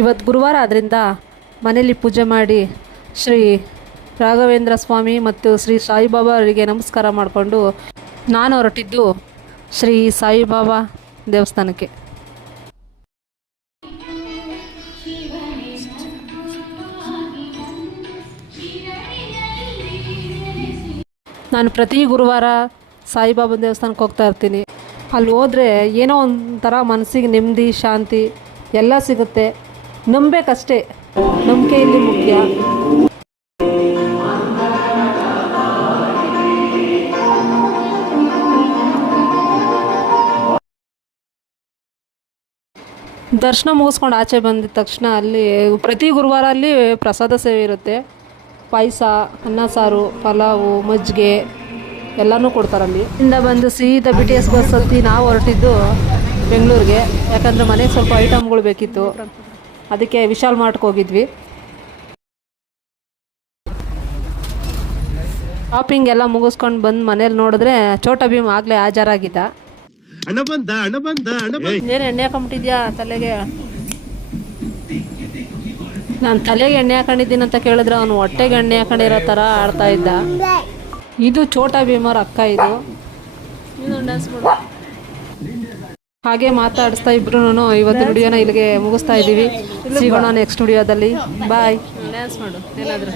ಇವತ್ತು ಗುರುವಾರ ಆದ್ದರಿಂದ ಮನೆಯಲ್ಲಿ ಪೂಜೆ ಮಾಡಿ ಶ್ರೀ ರಾಘವೇಂದ್ರ ಸ್ವಾಮಿ ಮತ್ತು ಶ್ರೀ ಸಾಯಿಬಾಬಾ ಅವರಿಗೆ ನಮಸ್ಕಾರ ಮಾಡಿಕೊಂಡು ನಾನು ಹೊರಟಿದ್ದು ಶ್ರೀ ಸಾಯಿಬಾಬಾ ದೇವಸ್ಥಾನಕ್ಕೆ. ನಾನು ಪ್ರತಿ ಗುರುವಾರ ಸಾಯಿಬಾಬಾ ದೇವಸ್ಥಾನಕ್ಕೆ ಹೋಗ್ತಾ ಇರ್ತೀನಿ. ಅಲ್ಲಿ ಹೋದರೆ ಏನೋ ಒಂಥರ ಮನಸ್ಸಿಗೆ ನೆಮ್ಮದಿ, ಶಾಂತಿ ಎಲ್ಲ ಸಿಗುತ್ತೆ. ನಂಬೇಕಷ್ಟೇ, ನಂಬಿಕೆ ಇಲ್ಲಿ ಮುಖ್ಯ. ದರ್ಶನ ಮುಗಿಸ್ಕೊಂಡು ಆಚೆ ಬಂದಿದ ತಕ್ಷಣ ಅಲ್ಲಿ ಪ್ರತಿ ಗುರುವಾರ ಅಲ್ಲಿ ಪ್ರಸಾದ ಸೇವೆ ಇರುತ್ತೆ. ಪಾಯಸ, ಅನ್ನ ಸಾರು, ಪಲಾವು, ಮಜ್ಜಿಗೆ ಎಲ್ಲನೂ ಕೊಡ್ತಾರಲ್ಲಿ. ಇಂದ ಬಂದು ಸೀದಾ BTS ಬಸ್ ಹತ್ತಿ ನಾವು ಹೊರಟಿದ್ದು ಬೆಂಗಳೂರಿಗೆ. ಯಾಕಂದರೆ ಮನೆಗೆ ಸ್ವಲ್ಪ ಐಟಮ್ಗಳು ಬೇಕಿತ್ತು, ಅದಕ್ಕೆ ವಿಶಾಲ್ ಮಾರ್ಟ್ಗೆ ಹೋಗಿದ್ವಿ. ಶಾಪಿಂಗ್ ಎಲ್ಲ ಮುಗಿಸ್ಕೊಂಡು ಬಂದು ಮನೇಲಿ ನೋಡಿದ್ರೆ ಚೋಟಾ ಭೀಮ್ ಆಗಲೇ ಹಾಜರಾಗಿದ್ದ. ಏನು ಎಣ್ಣೆ ಹಾಕೊಂಬಿಟ್ಟಿದ್ಯಾ ತಲೆಗೆ? ನಾನು ತಲೆಗೆ ಎಣ್ಣೆ ಹಾಕೊಂಡಿದ್ದೀನಿ ಅಂತ ಕೇಳಿದ್ರೆ ಅವನು ಹೊಟ್ಟೆಗೆ ಎಣ್ಣೆ ಹಾಕೊಂಡಿರೋ ಥರ ಆಡ್ತಾ ಇದ್ದ. ಇದು ಚೋಟಾ ಭೀಮರ ಅಕ್ಕ. ಇದು ಡ್ಯಾನ್ಸ್ ಮಾಡು. ಹಾಗೆ ಮಾತಾಡಿಸ್ತಾ ಇಬ್ರು ಇವತ್ತು ವಿಡಿಯೋನ ಇಲ್ಲಿಗೆ ಮುಗಿಸ್ತಾ ಇದ್ದೀವಿ. ಸಿಗೋಣ ನೆಕ್ಸ್ಟ್ ವಿಡಿಯೋದಲ್ಲಿ. ಬಾಯ್. ಡ್ಯಾನ್ಸ್ ಮಾಡು ಏನಾದರೂ.